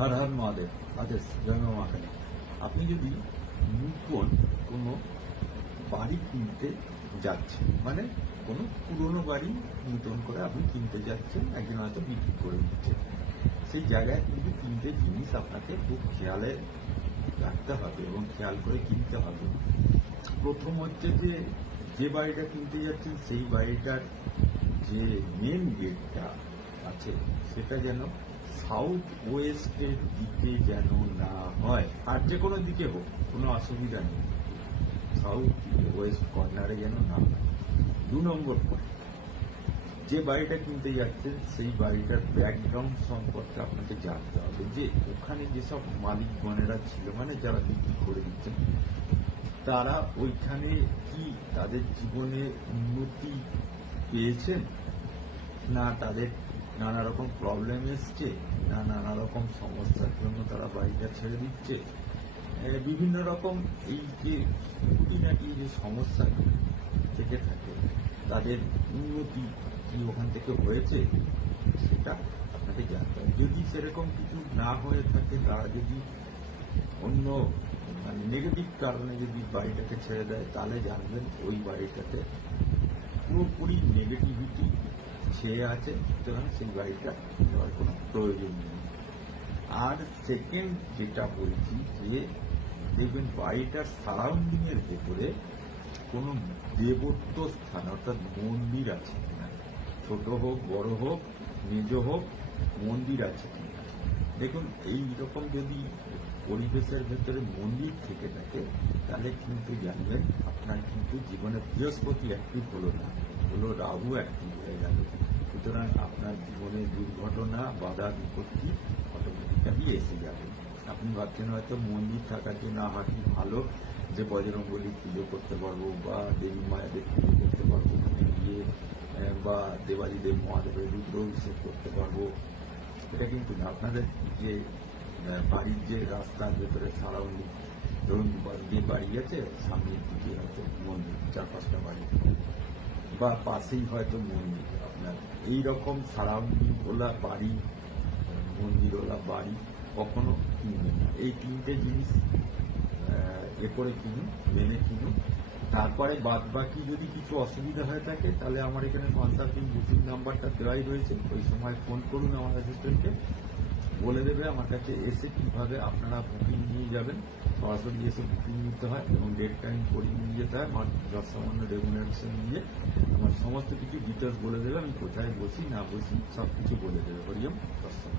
হর হর মহাদেব আদেশ জয় মা কালী আপনি যদি নূতন কোনো বাড়ি কিনতে যাচ্ছেন মানে কোনো পুরনো বাড়ি নূতন করে আপনি কিনতে যাচ্ছেন একজন হয়তো বিক্রি করে দিচ্ছেন। সেই জায়গায় কিন্তু তিনটে জিনিস আপনাকে খুব খেয়ালে রাখতে হবে এবং খেয়াল করে কিনতে হবে। প্রথম হচ্ছে যে যে বাড়িটা কিনতে যাচ্ছেন, সেই বাড়িটার যে মেন গেটটা আছে। সেটা যেন সাউথ ওয়েস্টের দিকে যেন না হয়। আর যে কোনো দিকে হোক, কোনো অসুবিধা নেই। সাউথ ওয়েস্ট কর্নারে যেন না হয়। দু নম্বর পয়েন্ট যে বাড়িটা কিনতে যাচ্ছেন, সেই বাড়িটার ব্যাকগ্রাউন্ড সম্পর্কে আপনাকে জানতে হবে যে ওখানে যেসব মালিকগণেরা ছিল মানে যারা বিক্রি করে দিচ্ছেন, তারা ওইখানে কি তাদের জীবনে উন্নতি পেয়েছেন? না তাদের নানা রকম প্রবলেম এসছে নানা রকম সমস্যার জন্য তারা বাড়িটা ছেড়ে দিচ্ছে। বিভিন্ন রকম এই যে খুঁটিনাটি যে সমস্যা থেকে থাকে, তাদের উন্নতি কি ওখান থেকে হয়েছে, সেটা আপনাকে জানতে হবে। যদি সেরকম কিছু না হয়ে থাকে, তারা যদি অন্য মানে নেগেটিভ কারণে যদি বাড়িটাকে ছেড়ে দেয়, তাহলে জানবেন ওই বাড়িটাতে পুরোপুরি নেগেটিভিটি ছেয়ে আছে, সুতরাং সেই বাড়িটা দেওয়ার কোনো প্রয়োজন নেই। আর সেকেন্ড যেটা বলছি যে, দেখবেন বাড়িটার সারাউন্ডিং এর ভেতরে কোনো দেবত্ব স্থান, অর্থাৎ মন্দির আছে কিনা, ছোট হোক, বড় হোক মেজ হোক, মন্দির আছে কিনা। দেখুন, এই রকম যদি পরিবেশের ভেতরে মন্দির থেকে থাকে তাহলে কিন্তু জানবেন আপনার কিন্তু জীবনে বৃহস্পতি অ্যাক্টিভ হলো না, হলো রাহু অ্যাক্টিভ হয়ে গেল। সুতরাং আপনার জীবনে দুর্ঘটনা, বাধা, বিপত্তি অটোমেটিক্যালি এসে যাবে আপনি ভাবছেন হয়তো মন্দির থাকার জন্য আমার কি ভালো যে বজরঙ্গলি পুজো করতে পারব বা দেবী মায়েদের পুজো করতে পারব গিয়ে বা দেবাদিদেব মহাদেবের রুদ্র অভিষেক করতে পারব? এটা কিন্তু আপনাদের যে বাড়ির যে রাস্তার ভেতরে সারাউন্ডিং ধরুন বা- যে বাড়ি আছে সামনের দিকে হয়তো মন্দির চার পাঁচটা বাড়ি। বা পাশেই হয়তো মন্দির। আপনার এই রকম সারাউন্ডিং ওলা বাড়ি মন্দির ওলা বাড়ি কখনো কিনবেন না। এই তিনটে জিনিস এ করে কিনুন, মেনে কিনুন। তারপরে বাদ বাকি যদি কিছু অসুবিধা হয়ে থাকে, তাহলে আমার এখানে কনসাল্টিং বুকিং নাম্বারটা দেওয়াই রয়েছে। ওই সময় ফোন করুন আমার অ্যাসিস্ট্যান্টকে বলে দেবে আমার কাছে এসে কীভাবে আপনারা বুকিং নিয়ে যাবেন। সরাসরি এসে বুকিং নিতে হয় এবং ডেট টাইম করিয়ে নিয়ে যেতে হয়। আমার যত সামান্য রেগুলেশন নিয়ে আমার সমস্ত কিছু ডিটেলস বলে দেবে। আমি কোথায় বসি, না বসি সব কিছু বলে দেবে। হরিয়ম দর্শন